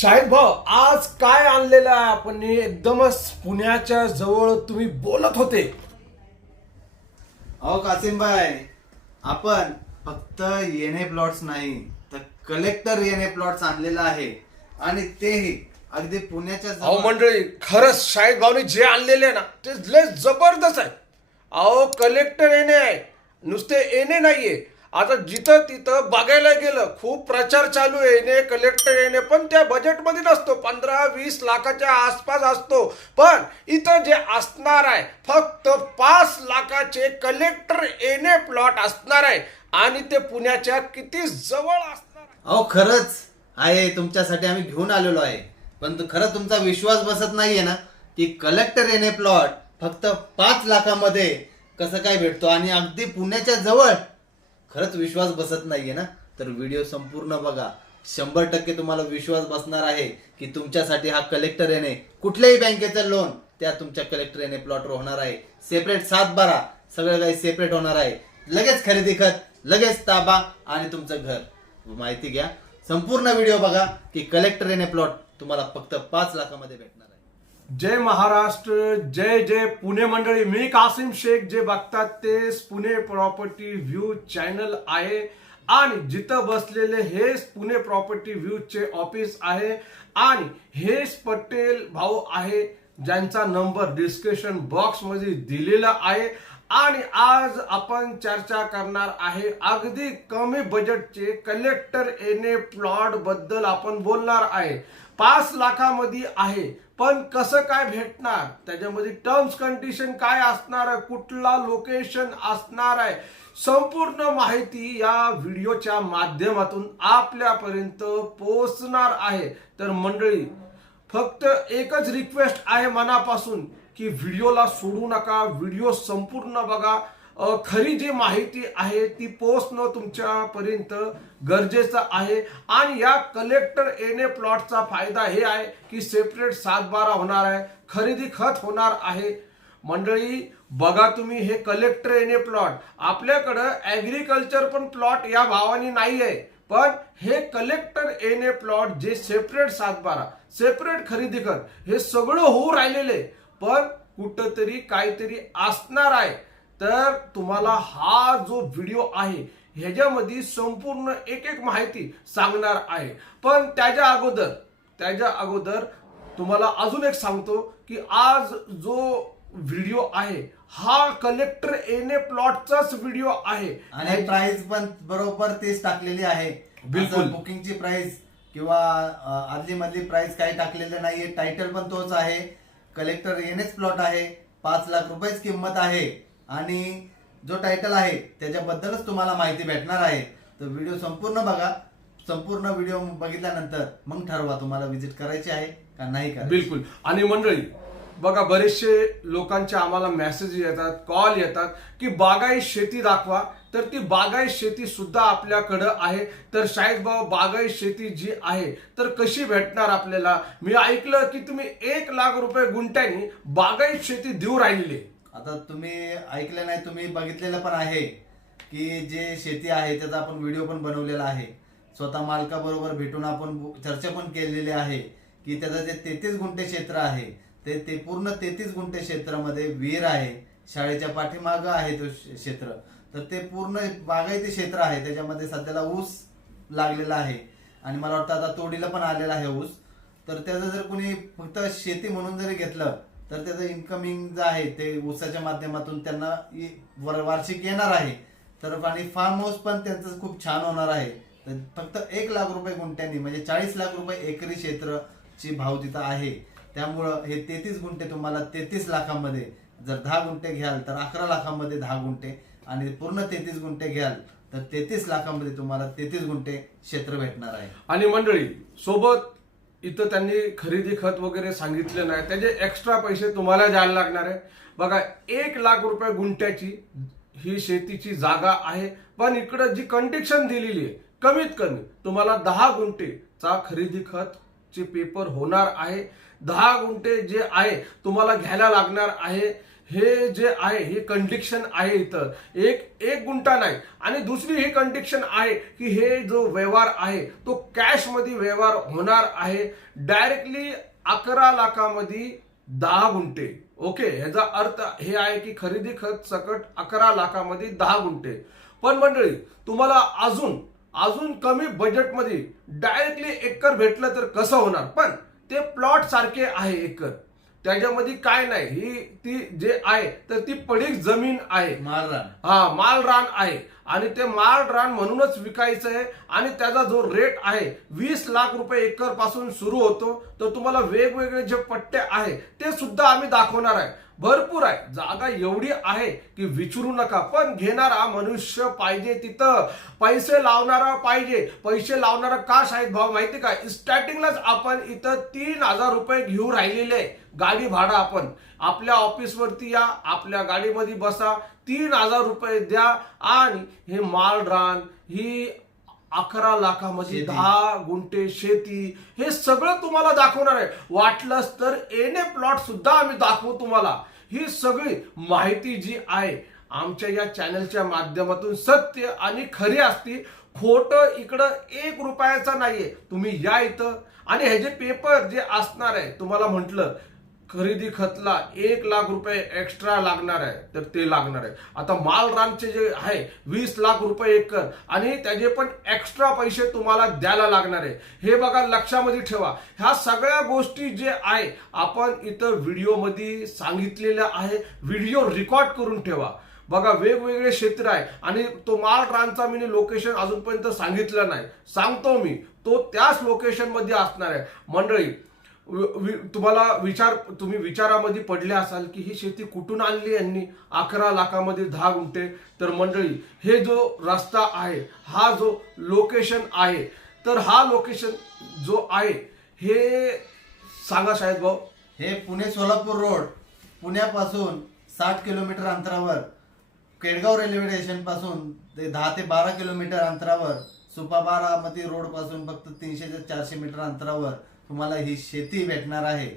शाहिद भाऊ आज काय आणलेलं आहे आपण? एकदमच पुण्याच्या जवळ तुम्ही बोलत होते. अहो कासिम भाई आपण फक्त येणे प्लॉट्स नाही तर कलेक्टर येणे प्लॉट्स आणलेला आहे. आणि तेही अगदी पुण्याच्या अहो जवळ मंडळी खरंच शाहिद भाऊने जे आणलेले आहे ना ते लय जबरदस्त आहे. अहो कलेक्टर येणे आहे. नुसते येणे नाहीये. आता जिथं तिथं बघायला गेलं खूप प्रचार चालू येणे कलेक्टर येणे पण त्या बजेटमध्ये नसतो. पंधरा वीस लाखाच्या आसपास असतो. पण इथं जे असणार आहे फक्त पाच लाखाचे कलेक्टर येणे प्लॉट असणार आहे. आणि ते पुण्याच्या किती जवळ असणार अहो खरंच आहे तुमच्यासाठी आम्ही घेऊन आलेलो आहे. पण खरंच तुमचा विश्वास बसत नाहीये ना की कलेक्टर येणे प्लॉट फक्त पाच लाखामध्ये कसं काय भेटतो? आणि अगदी पुण्याच्या जवळ खरंच विश्वास बसत नाहीये ना? तर व्हिडिओ संपूर्ण बघा. शंभर टक्के तुम्हाला विश्वास बसणार आहे की तुमच्यासाठी हा कलेक्टर येणे कुठल्याही बँकेचं लोन त्या तुमच्या कलेक्टर येणे प्लॉटवर होणार आहे. सेपरेट सात बारा सगळं काही सेपरेट होणार आहे. लगेच खरेदी खत लगेच ताबा आणि तुमचं घर. माहिती घ्या. संपूर्ण व्हिडिओ बघा की कलेक्टर येणे प्लॉट तुम्हाला फक्त पाच लाखामध्ये भेटणार. जय महाराष्ट्र जय जय पुणे मंडळी. मी कासिम शेख जे बघतात ते पुणे प्रॉपर्टी व्ह्यू चॅनल आहे. आणि जिथं बसलेले हेच पुणे प्रॉपर्टी व्ह्यूजचे ऑफिस आहे. आणि हेच पटेल भाऊ आहे ज्यांचा नंबर डिस्क्रिप्शन बॉक्समध्ये दिलेला आहे. आणि आज आपण चर्चा करणार आहे अगदी कमी बजेटचे कलेक्टर एने प्लॉटबद्दल आपण बोलणार आहे. पाच लाखामध्ये आहे पण कसं काय भेटणार? त्याच्यामध्ये टर्म्स कंडिशन काय असणार? आहे कुठला लोकेशन असणार आहे? संपूर्ण माहिती या व्हिडिओच्या माध्यमातून आपल्यापर्यंत पोहोचणार आहे. तर मंडळी फक्त एकच रिक्वेस्ट आहे मनापासून. की व्हिडिओला सोडू नका व्हिडिओ संपूर्ण बघा. खरी जी माहिती आहे ती पोहोचणं तुमच्यापर्यंत गरजेचं आहे. आणि या कलेक्टर एने प्लॉटचा फायदा हे आहे की सेपरेट सातबारा होणार आहे खरेदी खत होणार आहे. मंडळी बघा तुम्ही हे कलेक्टर एने प्लॉट आपल्याकडं ऍग्रिकल्चर पण प्लॉट या भावाने नाही आहे पण हे कलेक्टर एने प्लॉट जे सेपरेट सातबारा सेपरेट खरेदी कर हे सगळं होऊ राहिलेले. पण कुठंतरी काहीतरी असणार आहे. तर तुम्हाला हा जो व्हिडिओ आहे ह्याच्यामध्ये संपूर्ण एक एक माहिती सांगणार आहे. पण त्याच्या अगोदर त्याच्या अगोदर तुम्हाला अजून एक सांगतो की आज जो व्हिडिओ आहे हा कलेक्टर एने प्लॉटचाच व्हिडिओ आहे. आणि प्राइस पण बरोबर तेच टाकलेली आहे. बिलकुल. बुकिंगची प्राइस किंवा आदली मधली प्राइस काही टाकलेलं नाहीये. टायटल पण तोच आहे. कलेक्टर एन एस प्लॉट आहे पाच लाख रुपयेच किंमत आहे. आणि जो टायटल आहे त्याच्याबद्दलच तुम्हाला माहिती भेटणार आहे. तर व्हिडिओ संपूर्ण बघा. संपूर्ण व्हिडिओ बघितल्यानंतर मग ठरवा तुम्हाला व्हिजिट करायची आहे का नाही का बिलकुल. आणि मंडळी बघा बरेचसे लोकांचे आम्हाला मेसेज येतात कॉल येतात की बागायत शेती दाखवा. तर ती बागायत शेती सुद्धा आपल्याकडं आहे. तर शाहीद भाऊ बागायत शेती जी आहे तर कशी भेटणार आपल्याला? मी ऐकलं की तुम्ही एक लाख रुपये गुंठ्यांनी बागायत शेती देऊ राहिली. आता तुम्ही ऐकलं नाही तुम्ही बघितलेलं पण आहे की जे शेती आहे त्याचा आपण व्हिडिओ पण बनवलेला आहे. स्वतः मालकाबरोबर भेटून आपण चर्चा पण केलेली आहे की त्याचं जे तेहतीस गुंठे क्षेत्र आहे ते ते पूर्ण तेहतीस गुंठे क्षेत्रामध्ये विहीर आहे शाळेच्या पाठीमागं आहे तो श- क्षेत्र. तर ते पूर्ण बागायती क्षेत्र आहे त्याच्यामध्ये सध्याला ऊस लागलेला आहे. आणि मला वाटतं आता तोडीला पण आलेला आहे ऊस. तर त्याचं जर कोणी फक्त शेती म्हणून जरी घेतलं तर त्याचं इन्कमिंग जे आहे ते ऊसाच्या माध्यमातून त्यांना वर- वार्षिक येणार आहे. तर आणि फार्म हाऊस पण त्यांचं खूप छान होणार आहे. तर फक्त एक लाख रुपये गुंठ्यांनी म्हणजे चाळीस लाख रुपये एकरी क्षेत्रची भाव तिथं आहे. त्यामुळं हे तेहतीस गुंठे तुम्हाला तेहतीस लाखामध्ये जर दहा गुंठे घ्याल तर अकरा लाखामध्ये दहा गुंठे आणि पूर्ण तेहतीस गुंठे घ्याल तर तेहतीस लाखामध्ये तुम्हाला तेहतीस गुंठे क्षेत्र भेटणार आहे. आणि मंडळी सोबत इथं त्यांनी खरेदी खत वगैरे सांगितलं नाही त्याचे एक्स्ट्रा पैसे तुम्हाला द्यायला लागणार आहे. बघा एक लाख रुपये गुंठ्याची ही शेतीची जागा आहे पण इकडं जी कंडिक्शन दिलेली आहे कमीत कमी तुम्हाला दहा गुंठेचा खरेदी खत चे पेपर होणार आहे. दहा गुंठे जे आहे तुम्हाला घ्यायला लागणार आहे. हे जे आहे हे कंडिक्शन आहे इथं. एक एक गुंठा नाही. आणि दुसरी ही कंडिक्शन आहे की हे जो व्यवहार आहे तो कॅशमध्ये व्यवहार होणार आहे. डायरेक्टली अकरा लाखामध्ये दहा गुंठे. ओके ह्याचा अर्थ हे आहे की खरेदी खत सकट अकरा लाखामध्ये दहा गुंठे. पण मंडळी तुम्हाला अजून अजून कमी बजेटमध्ये डायरेक्टली एकर भेटलं तर कसं होणार? पण ते प्लॉट सारखे आहे एकर. त्याच्यामध्ये काय नाही. ही ती जे आहे तर ती पडीक जमीन आहे. मालरान. हा माल रान आहे. आणि ते माल रान म्हणूनच विकायचं आहे. आणि त्याचा जो रेट आहे वीस लाख रुपये एकरपासून सुरू होतो. तर तुम्हाला वेगवेगळे जे पट्टे आहे ते सुद्धा आम्ही दाखवणार आहे. भरपूर आहे. जागा एवढी आहे की विचारू नका. पण घेणारा मनुष्य पाहिजे तिथं. पैसे लावणारा पाहिजे. पैसे लावणारा का शाहीद भाव माहिती का? स्टार्टिंगलाच आपण इथं तीन हजार रुपये घेऊन राहिलेले. गाडी भाडं आपण. आपल्या ऑफिसवरती या आपल्या गाडीमध्ये बसा. तीन हजार रुपये द्या आणि हे माल रान ही अकरा लाखामध्ये. दहा गुंठे शेती हे सगळं तुम्हाला दाखवणार आहे. वाटलंच तर एने प्लॉट सुद्धा आम्ही दाखवू तुम्हाला. ही सगळी माहिती जी आहे आमच्या या चॅनलच्या माध्यमातून सत्य आणि खरी असती. खोटं इकडं एक रुपयाचा नाहीये. तुम्ही या इथं. आणि हे जे पेपर जे असणार आहे तुम्हाला म्हटलं खरेदी खतला एक लाख रुपये एक्स्ट्रा लागणार आहे. तर ते लागणार आहे. आता माल रानचे जे आहे वीस लाख रुपये एकर आणि त्याचे पण एक्स्ट्रा पैसे तुम्हाला द्यायला लागणार आहे. हे बघा लक्षामध्ये ठेवा. ह्या सगळ्या गोष्टी जे आहे आपण इथं व्हिडिओमध्ये सांगितलेल्या आहे. व्हिडिओ रेकॉर्ड करून ठेवा. बघा वेगवेगळे क्षेत्र आहे आणि तो माल रानचा मी लोकेशन अजूनपर्यंत सांगितलं नाही. सांगतो मी तो त्याच लोकेशनमध्ये असणार आहे. मंडळी तुम्हाला विचार तुम्ही विचारामध्ये पडले असाल की ही शेती कुठून आणली यांनी? अकरा लाखामध्ये दहा गुंठे. तर मंडळी हे जो रस्ता आहे हा जो लोकेशन आहे तर हा लोकेशन जो आहे हे सांगा शाहीद भाऊ. हे पुणे सोलापूर रोड पुण्यापासून साठ किलोमीटर अंतरावर केडगाव रेल्वे स्टेशनपासून ते दहा ते बारा किलोमीटर अंतरावर सुपाबारामती रोडपासून फक्त तीनशे ते चारशे मीटर अंतरावर तुम्हाला ही शेती भेटणार आहे.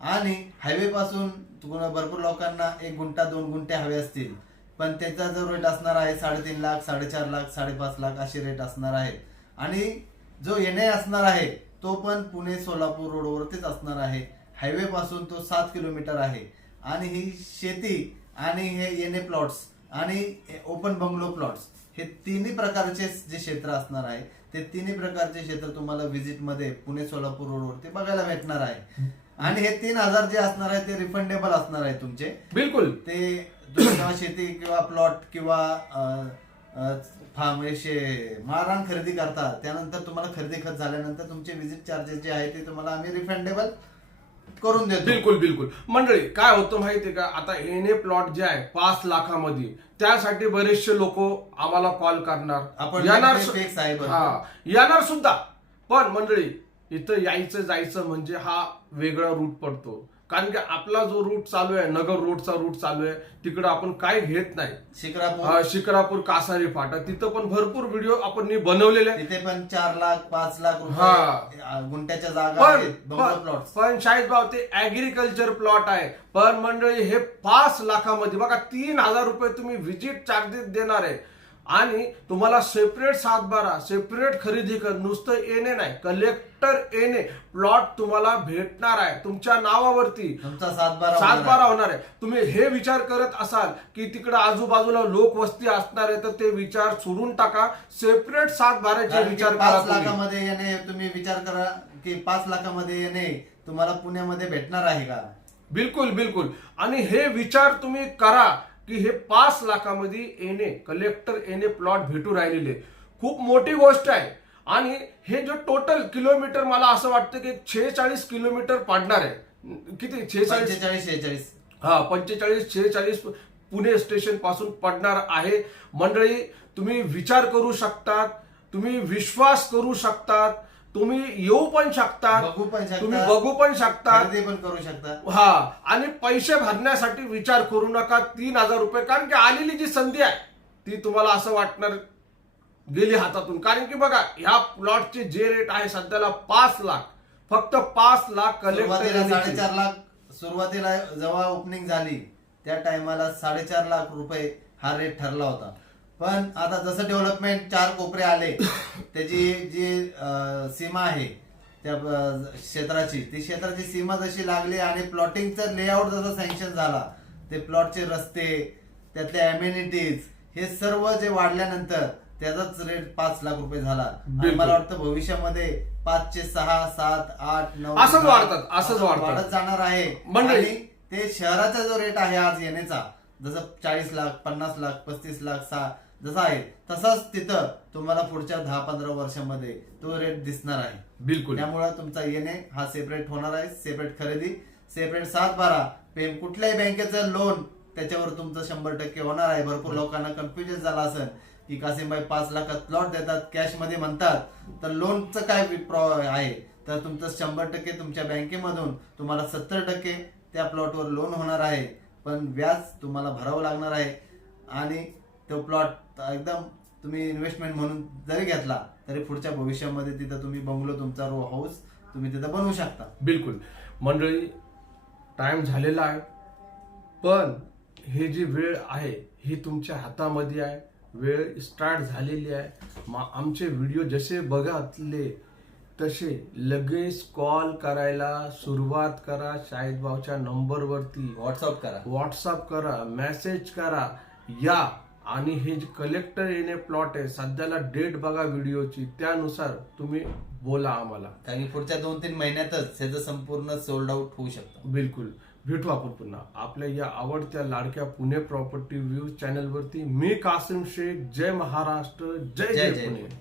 आणि हायवे पासून तुम्हाला भरपूर लोकांना एक गुंठा दोन गुंठे हवे असतील. पण त्याचा जो रेट असणार आहे साडेतीन लाख साडेचार लाख साडेपाच लाख असे रेट असणार आहे. आणि जो येणे असणार आहे तो पण पुणे सोलापूर रोडवरतीच असणार आहे. हायवे पासून तो सात किलोमीटर आहे. आणि ही शेती आणि हे येणे प्लॉट्स आणि ओपन बंगलो प्लॉट्स हे तिन्ही प्रकारचे जे क्षेत्र असणार आहे ते तिन्ही प्रकारचे क्षेत्र तुम्हाला व्हिजिटमध्ये पुणे सोलापूर रोडवरती बघायला भेटणार आहे. आणि हे तीन हजार जे असणार आहे ते रिफंडेबल असणार आहे तुमचे. बिलकुल. ते जेव्हा शेती किंवा प्लॉट किंवा फार्म माळरान खरेदी करता त्यानंतर तुम्हाला खरेदी खत झाल्यानंतर तुमचे विजिट चार्जेस जे आहे ते तुम्हाला आम्ही रिफंडेबल करून देतो. बिलकुल बिलकुल. मंडळी काय होतं माहितीये का? आता एन ए प्लॉट जे आहे पाच लाखामध्ये. त्यासाठी बरेचसे लोक आम्हाला कॉल करणार. आपण येणार ते सु- fix आहे बरं. हा येणार सुद्धा. पण मंडळी इथं यायचं जायचं म्हणजे हा वेगळा रूट पडतो. कारण की आपला जो रूट चालू आहे नगर रोडचा रूट चालू आहे तिकडं आपण काय घेत नाही. शिक्रापूर शिक्रापूर कासारी फाटा तिथं पण भरपूर व्हिडिओ आपण बनवलेले. तिथे पण चार लाख पाच लाख हा. गुंठ्याच्या जागा पण शाहीद भाव ते ऍग्रिकल्चर प्लॉट आहे. पण मंडळी हे पाच लाखामध्ये बघा तीन हजार रुपये तुम्ही व्हिजिट चार्जेस देणार आहे. आणि तुम्हाला सेपरेट सातबारा सेपरेट खरेदी कर नुसतं येणे नाही. कलेक्टर येणे प्लॉट तुम्हाला भेटणार आहे. तुमच्या नावावरती तुमचा सातबारा सात होणार बारा आहे. होणार आहे. तुम्ही हे विचार करत असाल की तिकडे आजूबाजूला लोकवस्ती असणार आहे तर ते विचार सोडून टाका. सेपरेट सात बाराचे कारण की विचार पाच. लाखामध्ये येणे तुम्ही विचार करा की पाच लाखामध्ये येणे तुम्हाला पुण्यामध्ये भेटणार आहे का? बिलकुल बिलकुल. आणि हे विचार तुम्ही करा. की हे पाच लाखामध्ये येणे कलेक्टर येणे प्लॉट भेटू राहिलेले. खूप मोठी गोष्ट आहे. आणि हे जो टोटल किलोमीटर मला असं वाटतं की छेचाळीस किलोमीटर पडणार आहे. किती? छेचाळीस? शेहेचाळीस हा पंचेचाळीस छेचाळीस पुणे स्टेशनपासून पडणार आहे. मंडळी तुम्ही विचार करू शकतात. तुम्ही विश्वास करू शकतात. तुम्ही येऊ पण शकतात बघू पण शकता. तुम्ही बघू पण खरेदी पण करू शकता हा आणि पैसे भरण्यासाठी विचार करू नका तीन हजार रुपये कारण की आलेली जी संधी आहे ती तुम्हाला असं वाटणार गेली हातातून. कारण की बघा ह्या प्लॉटचे जे रेट आहे सध्याला पाच लाख फक्त पाच लाख सुरुवातीला कलेक्टर साडेचार लाख सुरुवातीला जेव्हा ओपनिंग झाली त्या टायमाला साडेचार लाख रुपये हा रेट ठरला होता. पण आता जसं डेव्हलपमेंट चार कोपरे आले त्याची जी सीमा आहे त्या क्षेत्राची ती क्षेत्राची सीमा जशी लागली आणि प्लॉटिंगचं लेआउट जसं सँक्शन झाला ते प्लॉटचे रस्ते त्यातले अम्युनिटीज हे सर्व जे वाढल्यानंतर त्याचाच रेट पाच लाख रुपये झाला आणि. मला वाटतं भविष्यामध्ये पाचशे सहा सात आठ नऊ असंच वाढतात, असंच. वाढत जाणार आहे मंडळी- आणि ते शहराचा जो रेट आहे आज येण्याचा जसं चाळीस लाख पन्नास लाख पस्तीस लाख सहा जसा आहे तसाच तिथं तुम्हाला पुढच्या दहा पंधरा वर्षामध्ये तो रेट दिसणार आहे. बिलकुल. त्यामुळे तुमचा येणे हा सेपरेट होणार आहे सेपरेट खरेदी सेपरेट सात बारा. पे कुठल्याही बँकेचं लोन त्याच्यावर तुमचं शंभर टक्के होणार आहे. भरपूर लोकांना कन्फ्युजन झाला असेल की कासिमबाई पाच लाखात प्लॉट देतात कॅशमध्ये म्हणतात तर लोनचं काय विप्रो आहे? तर तुमचं शंभर टक्के तुमच्या बँकेमधून तुम्हाला सत्तर टक्के त्या प्लॉटवर लोन होणार आहे. पण व्याज तुम्हाला भरावं लागणार आहे. आणि तो प्लॉट एकदम तुम्ही इन्व्हेस्टमेंट म्हणून जरी घेतला तरी पुढच्या भविष्यामध्ये तिथं तुम्ही बंगलो तुमचा रो हाऊस तुम्ही तिथं बनवू शकता. बिलकुल. मंडळी टाइम झालेला आहे पण हे जी वेळ आहे ही तुमच्या हातामध्ये आहे. वेळ स्टार्ट झालेली आहे. मा- आमचे व्हिडिओ जसे बघातले तसे लगेच कॉल करायला सुरुवात करा. शाहिद भाऊच्या नंबरवरती व्हॉट्सअप करा. व्हॉट्सअप करा मेसेज करा. या. आणि हे जे कलेक्टर येणे प्लॉट आहे सध्याला डेट बघा व्हिडिओची त्यानुसार तुम्ही बोला आम्हाला. कारण पुढच्या दोन तीन महिन्यातच त्याचं संपूर्ण सोल्ड आउट होऊ शकतं. बिलकुल. भेटू आपण पुन्हा. आपल्या या आवडत्या लाडक्या पुणे प्रॉपर्टी व्ह्यूज चॅनलवरती मी कासिम शेख. जय महाराष्ट्र. जय जय जय जय पुणे.